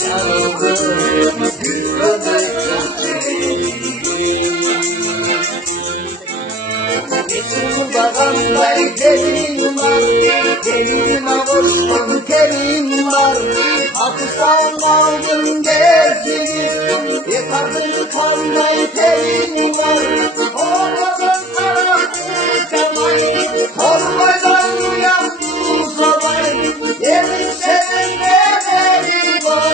çaldı, böbrek Yeşil bağımda gelin var, gelime boştan gelin var. Hafızdan aldım gezini, yıkadım kalmayı gelin var. Olmadan tarafı kemayı, olmadan yaptı zamayı. Yemin seninle gelin var.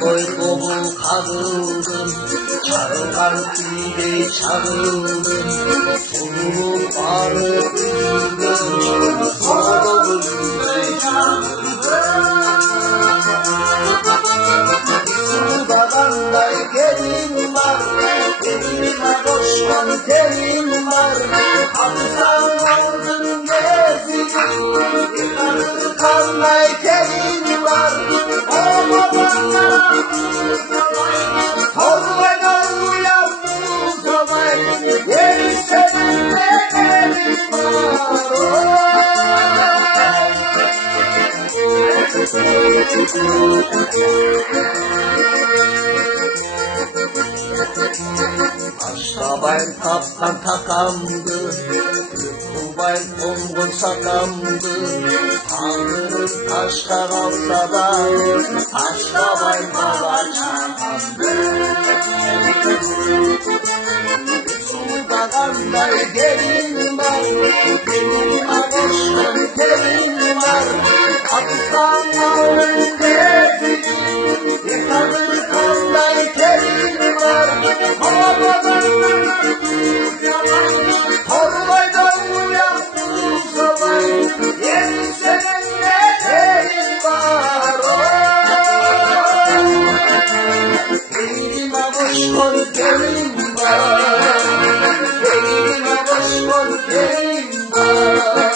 Boy bobu kadıldım, çağıran gibi çağırdım. Solumu bağırdım, solumu çağırdım. Bağımda gelin var, gelime boştan gelin var. Hafızan aldım gezini, yıkanır kalmay gelin var. Olmadan uyandım zaman, yeri seninle gelin var. Aşabayın kaptan takamdı, Kubayın omgun sakamdı. Tanrı taştan alsa da, Aşabayın baba çakamdı. Bağımda gelin var, gelime boştan gelin var. Hafızdan alın gezini, yıkanır kanday gelin var. Torbaydan uyandım zaman, yeni seninle gelin var. Elime boş koy gelin var, elime boş koy gelin var.